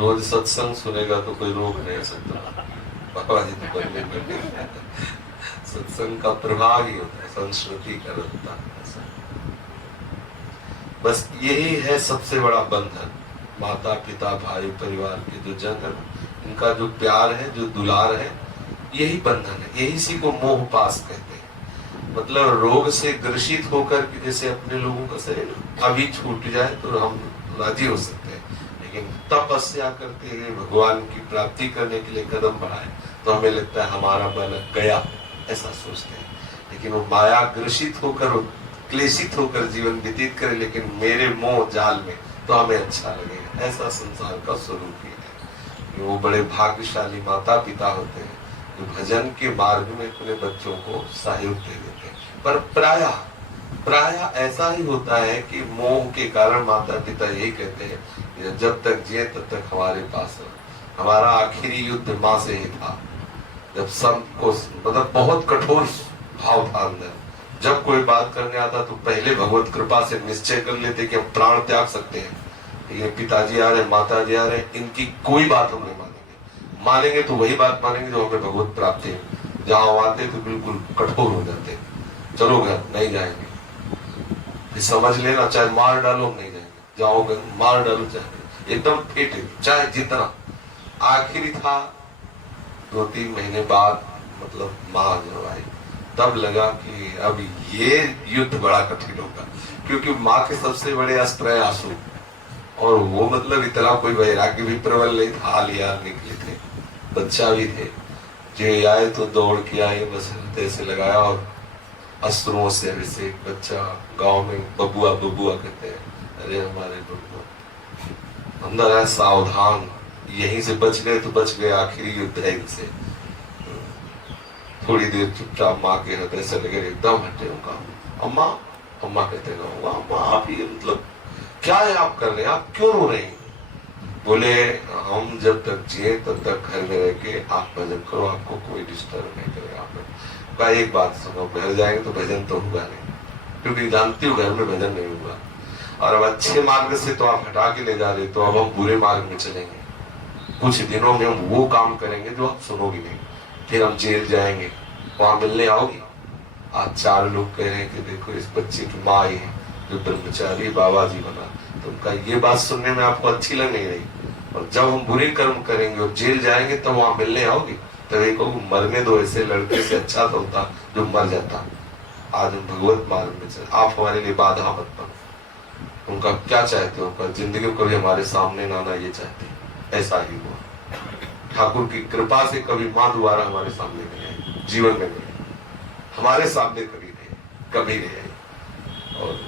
रोज सत्संग सुनेगा तो कोई रोक नहीं सकता। बाबा जी तो बनने सत्संग का प्रभाव ही होता है, संस्कृति का होता है। बस यही है सबसे बड़ा बंधन, माता पिता भाई परिवार के जो जन है, इनका जो प्यार है, जो दुलार है, यही बंधन है। यही इसी को मोह पास कहते हैं। मतलब रोग से ग्रसित होकर के जैसे अपने लोगों का शरीर अभी छूट जाए तो हम राजी हो सकते हैं, लेकिन तपस्या करते हुए भगवान की प्राप्ति करने के लिए कदम बढ़ाए तो हमें लगता है हमारा बल गया, ऐसा सोचते हैं। लेकिन वो माया ग्रसित होकर, क्लेशित होकर जीवन व्यतीत करे, लेकिन मेरे मोह जाल में तो हमें अच्छा लगेगा। ऐसा संसार का स्वरूप ही है। वो बड़े भाग्यशाली माता पिता होते हैं जो भजन के मार्ग में अपने बच्चों को सहयोग दे देते हैं। पर प्रायः ऐसा ही होता है कि मोह के कारण माता पिता यही कहते हैं कि जब तक जिए तब तक हमारे पास रहो। हमारा आखिरी युद्ध माँ से ही था, जब सबको मतलब बहुत कठोर भाव था अंदर। जब कोई बात करने आता तो पहले भगवत कृपा से निश्चय कर लेते कि हम प्राण त्याग सकते हैं, लेकिन पिताजी आ रहे, माता जी आ रहे, इनकी कोई बात हम नहीं मानेंगे। मानेंगे तो वही बात मानेंगे जो हमें भगवत प्राप्ति है। जहाँ आते तो बिल्कुल कठोर हो जाते, चलो घर नहीं जाएंगे, फिर समझ लेना चाहे मार डालो नहीं जाएंगे, जाओ घर मार डालो, चाहे एकदम फिट, चाहे जितना। आखिरी था 2-3 महीने बाद, मतलब माँ जब आई तब लगा कि अब ये युद्ध बड़ा कठिन होगा, क्योंकि माँ के सबसे बड़े अस्त्र है आंसू। और वो मतलब इतना कोई वैराग्य भी प्रबल नहीं था, हाल यार निकले थे, बच्चा भी थे, जो आए तो दौड़ के आए, बस हृदय से लगाया और अस्त्रों से अभिषेक। बच्चा गांव में बबुआ बबुआ कहते हैं, अरे हमारे बबुआ अंदर है, सावधान, यहीं से बच गए तो बच गए, आखिरी युद्ध है इनसे। थोड़ी देर चुपचाप माँ के हृदय से लगे, एकदम हटे, उनका अम्मा अम्मा कहते रहूंगा, अम्मा आप ये मतलब क्या है आप कर रहे हैं, आप क्यों रो रहे हैं? बोले हम जब तक जिए तब तक घर में रह के आप भजन करो, आपको कोई डिस्टर्ब नहीं करेगा। आपका एक बात सुनो, घर जाएंगे तो भजन तो होगा नहीं, क्योंकि जानती हूँ घर में भजन नहीं होगा, और अब अच्छे मार्ग से तो आप हटा के ले जा रहे, तो अब हम बुरे मार्ग में चलेंगे। कुछ दिनों में हम वो काम करेंगे जो आप सुनोगे नहीं, फिर हम जेल जाएंगे, वहां मिलने आओगी। आज 4 लोग कह रहे हैं कि देखो इस बच्चे की माँ आई है जो ब्रह्मचारी बाबा जी बना, तो उनका ये बात सुनने में आपको अच्छी लग नहीं रही, और जब हम बुरे कर्म करेंगे और जेल जाएंगे तब वहां मिलने आओगे, तब एक मरने दो, ऐसे लड़के से अच्छा तो होता जो मर जाता। आज हम भगवत मार्ग में चल, आप हमारे लिए बाधा मत बनो। उनका क्या चाहते हो, उनका जिंदगी को भी हमारे सामने लाना ये चाहते, ऐसा ही हुआ। ठाकुर की कृपा से कभी माँ दोबारा हमारे सामने नहीं आई, जीवन में नहीं, हमारे सामने कभी नहीं आई। और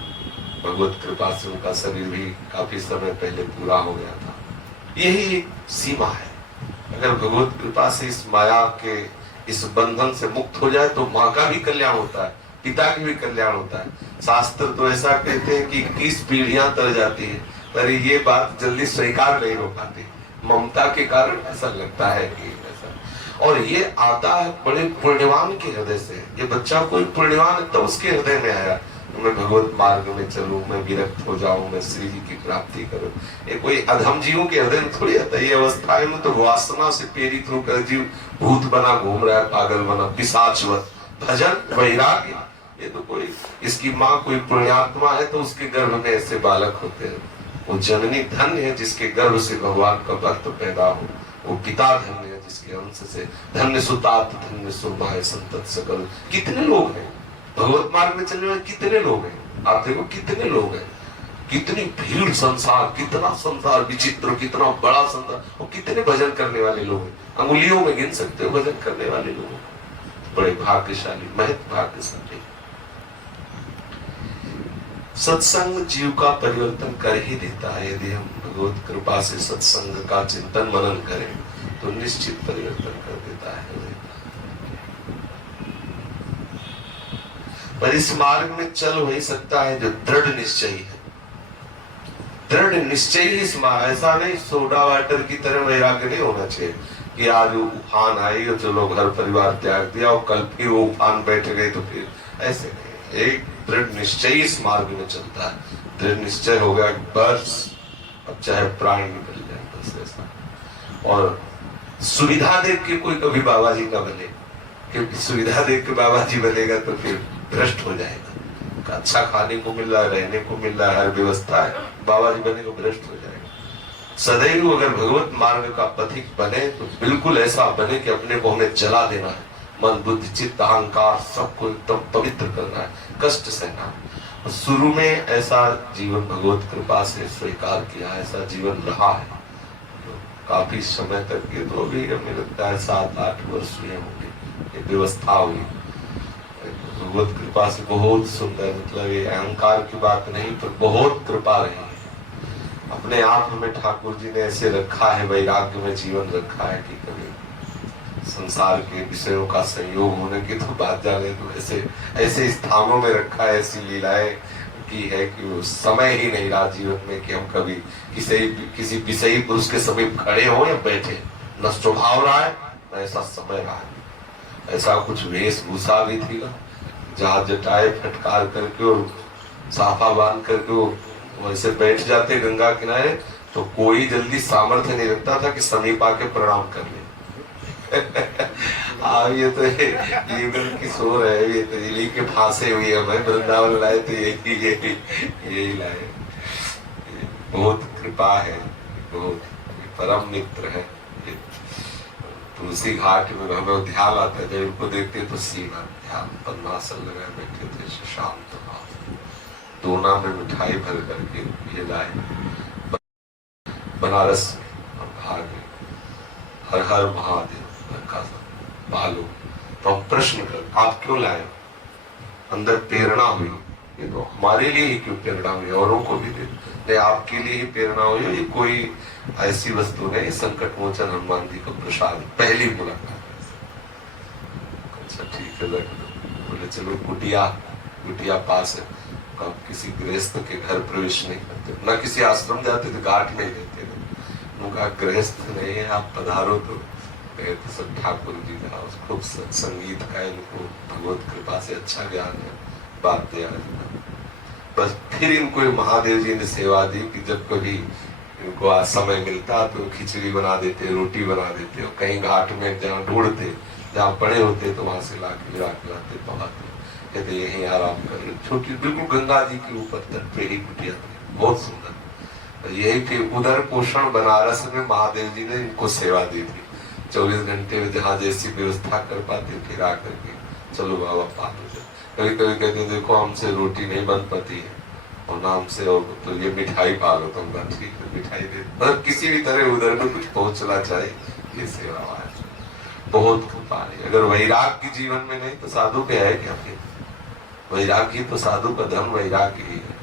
भगवत कृपा से उनका शरीर भी काफी समय पहले पूरा हो गया था। यही एक सीमा है। अगर भगवत कृपा से इस माया के इस बंधन से मुक्त हो जाए तो माँ का भी कल्याण होता है, पिता की भी कल्याण होता है। शास्त्र तो ऐसा कहते हैं कि 21 पीढ़ियां तर जाती है, पर ये बात जल्दी स्वीकार नहीं हो पाती, ममता के कारण ऐसा लगता है कि ऐसा। और ये आता है बड़े पुण्यवान के हृदय से। ये बच्चा कोई पुण्यवान है तो उसके हृदय में आया, मैं भगवत मार्ग में चलूं, मैं विरक्त हो जाऊं, मैं श्री जी की प्राप्ति करूं। ये कोई अधम जीवों के हृदय में थोड़ी आता है। ये अवस्थाएं में तो वासना से प्रेरित होकर जीव भूत बना घूम रहा है, पागल बना, पिशाचवत। भजन वैराग्य, ये तो कोई, इसकी माँ कोई पुण्यात्मा है तो उसके गर्भ में ऐसे बालक होते हैं। वो जननी धन्य है जिसके गर्भ से भगवान का भक्त पैदा हो, वो पिता धन्य है जिसके अंश से। धन्य सुतात धन्य सुमाय संतत सकल। कितने लोग हैं भगवत मार्ग में चलने वाले, कितने लोग हैं, आप देखो कितने लोग हैं, कितनी भीड़, संसार कितना संसार विचित्र, कितना बड़ा संसार, और कितने भजन करने वाले लोग हैं, अंगुलियों में गिन सकते हो भजन करने वाले लोग। बड़े भाग्यशाली, महत भाग्यशाली। सत्संग जीव का परिवर्तन कर ही देता है। यदि हम भगवत कृपा से सत्संग का चिंतन मनन करें तो निश्चित परिवर्तन कर देता है। पर इस मार्ग में चल वही सकता है जो दृढ़ निश्चयी है। दृढ़ निश्चयी इस मार्ग, ऐसा नहीं सोडा वाटर की तरह वैराग्य नहीं होना चाहिए कि आज उफान आई और चलो घर परिवार त्याग दिया और कल फिर वो उफान बैठ गए, तो फिर ऐसे नहीं। एक दृढ़ निश्चय इस मार्ग में चलता है। दृढ़ निश्चय हो गया बस, अब चाहे प्राण निकल जाए, बस ऐसा। और सुविधा देख के कोई कभी बाबा जी ना बने, क्योंकि सुविधा देख के बाबा जी बनेगा तो फिर भ्रष्ट हो जाएगा। अच्छा खाने को मिल रहा है, रहने को मिल रहा है, हर व्यवस्था है, बाबा जी बनेगा भ्रष्ट हो जाएगा। सदैव अगर भगवत मार्ग का पथिक बने तो बिल्कुल ऐसा बने कि अपने को हमें जला देना है, मन बुद्धि चित्त अहंकार सबको एकदम पवित्र करना है, कष्ट सहना है। शुरू में ऐसा जीवन भगवत कृपा से स्वीकार किया, ऐसा जीवन रहा है तो काफी समय तक। ये तो अभी हमें लगता है 7-8 वर्ष हुए होंगे ये व्यवस्था हुई भगवत कृपा से। बहुत सुंदर, मतलब ये अहंकार की बात नहीं पर बहुत कृपा रही। अपने आप हमें ठाकुर जी ने ऐसे रखा है, वैराग्य में जीवन रखा है कि कभी संसार के विषयों का संयोग होने की तो बात जाने तो ऐसे ऐसे स्थानों में रखा है, ऐसी लीलाएं की है कि वो समय ही नहीं रहा जीवन में कि हम कभी किसी विषयी पुरुष के समीप खड़े हो या बैठे, न स्वभाव रहा है न ऐसा समय रहा है। ऐसा कुछ वेशभूषा भी थी ना, जहाँ जटाए फटकार करके और साफा बांध करके वैसे बैठ जाते गंगा किनारे तो कोई जल्दी सामर्थ्य नहीं रखता था कि समीप आके प्रणाम कर ले। ये तो युगल किशोर है, ये तो इन्हीं के फांसे हुई है, मैं वृंदावन लाए तो यही लाए। बहुत कृपा है, बहुत परम मित्र है। तुलसी घाट में हमें ध्यान आता है, जब इनको देखते तो सीना ध्यान पद्मासन लगाए बैठे थे, शांत दोना में मिठाई भर करके ये लाए बनारस में भाग हर हर महादेव का बालो। तो हम प्रश्न कर आप क्यों लाए, अंदर प्रेरणा हुई, ये तो हमारे लिए ही क्यों प्रेरणा हुई, औरों को भी दे आपके लिए ही प्रेरणा हुई। ये कोई ऐसी वस्तु नहीं, संकट मोचन हनुमान जी का प्रसाद, पहली मुलाकात। अच्छा ठीक है रख दो, बोले चलो कुटिया पास है, आप किसी गृहस्थ के घर प्रवेश नहीं करते, न किसी आश्रम जाते थे, घाट नहीं देते थे। उनका गृहस्थ नहीं है, आप पधारो तो गए तो सब ठाकुर जी का खूब संगीत का इनको भगवत कृपा से अच्छा ज्ञान है, बात तैयार। बस फिर इनको महादेव जी ने सेवा दी कि जब कभी इनको समय मिलता तो खिचड़ी बना देते, रोटी बना देते, और कहीं घाट में जहाँ ढूंढते, जहाँ पड़े होते तो वहां से लाके लाते पकाते, कहते यहीं आराम कर। छोटी बिल्कुल गंगा जी के ऊपर तट पे ही कुटिया थी, बहुत सुंदर। यही फिर उधर पोषण बनारस में महादेव जी ने इनको सेवा दी थी, 24 घंटे में जहाँ जैसी व्यवस्था कर पाते फिर आकर के चलो बाबा पालो। कभी कभी कहते देखो हमसे रोटी नहीं बन पाती है और नाम से और तो ये मिठाई पालो, तो हम ठीक है मिठाई दे, मतलब किसी भी तरह उधर में कुछ पहुंचना चाहिए, ये सेवा है। बहुत कृपा है। अगर वैराग की जीवन में नहीं तो साधु पे है क्या? फिर वैराग्य तो साधु का धर्म वैराग्य ही है।